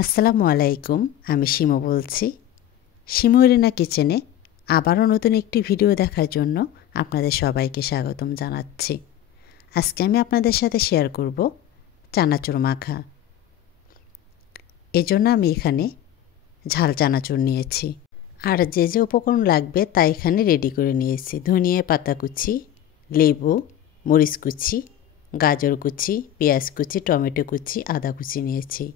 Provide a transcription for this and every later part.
আসসালামু আলাইকুম, আমি শিমু বলছি। শিমু এরিনা কিচেনে আবারও নতুন একটি ভিডিও দেখার জন্য আপনাদের সবাইকে স্বাগতম জানাচ্ছি। আজকে আমি আপনাদের সাথে শেয়ার করব চানাচুর মাখা। এজন্য আমি এখানে ঝাল চানাচুর নিয়েছি। আর যে যে উপকরণ লাগবে তা এখানে রেডি করে নিয়েছি। ধনিয়া পাতা কুচি, লেবু, মরিচ কুচি, গাজর কুচি, পেঁয়াজ কুচি, টমেটো কুচি, আদা কুচি নিয়েছি।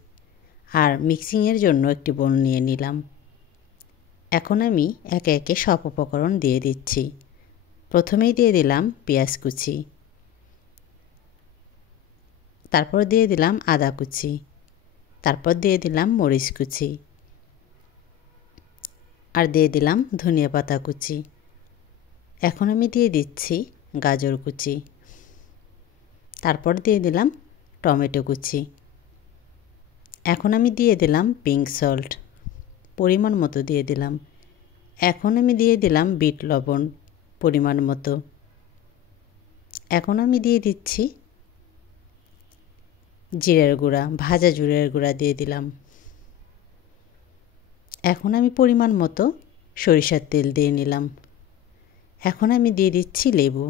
আর মিক্সিংয়ের জন্য একটি বোল নিয়ে নিলাম। এখন আমি একে একে সব উপকরণ দিয়ে দিচ্ছি। প্রথমেই দিয়ে দিলাম পেঁয়াজ কুচি, তারপর দিয়ে দিলাম আদা কুচি, তারপর দিয়ে দিলাম মরিচ কুচি, আর দিয়ে দিলাম ধনিয়া পাতা কুচি। এখন আমি দিয়ে দিচ্ছি গাজর কুচি, তারপর দিয়ে দিলাম টমেটো কুচি। এখন আমি দিয়ে দিলাম পিঙ্ক সল্ট, পরিমাণ মতো দিয়ে দিলাম। এখন আমি দিয়ে দিলাম বিট লবণ পরিমাণ মতো। এখন আমি দিয়ে দিচ্ছি জিরের গুঁড়া, ভাজা জিরের গুঁড়া দিয়ে দিলাম। এখন আমি পরিমাণ মতো সরিষার তেল দিয়ে নিলাম। এখন আমি দিয়ে দিচ্ছি লেবু।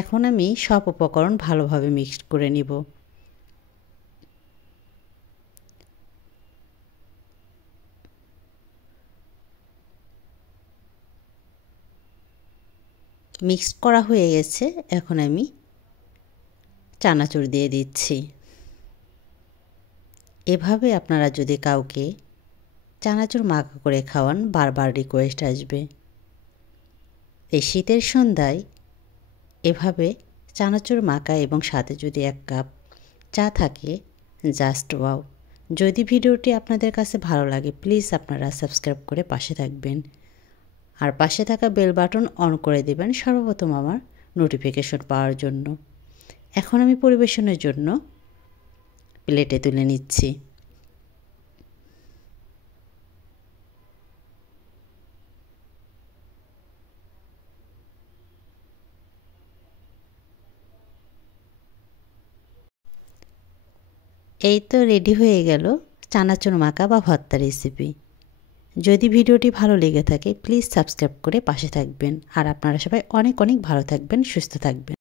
এখন আমি সব উপকরণ ভালোভাবে মিক্সড করে নিব। মিক্সড করা হয়ে গেছে। এখন আমি চানাচুর দিয়ে দিচ্ছি। এভাবে আপনারা যদি কাউকে চানাচুর মাখা করে খাওয়ান, বারবার রিকোয়েস্ট আসবে। এই শীতের সন্ধ্যায় এভাবে চানাচুর মাখা এবং সাথে যদি 1 কাপ চা থাকে, জাস্ট ওয়াও। যদি ভিডিওটি আপনাদের কাছে ভালো লাগে প্লিজ আপনারা সাবস্ক্রাইব করে পাশে থাকবেন। আর পাশে থাকা বেল বাটন অন করে দেবেন সর্বপ্রথম আমার নোটিফিকেশন পাওয়ার জন্য। এখন আমি পরিবেশনের জন্য প্লেটে তুলে নিচ্ছি। এই তো রেডি হয়ে গেল চানাচুর মাখা বা ভর্তা রেসিপি। যদি ভিডিওটি ভালো লেগে থাকে প্লিজ সাবস্ক্রাইব করে পাশে থাকবেন। আর আপনারা সবাই অনেক অনেক ভালো থাকবেন, সুস্থ থাকবেন।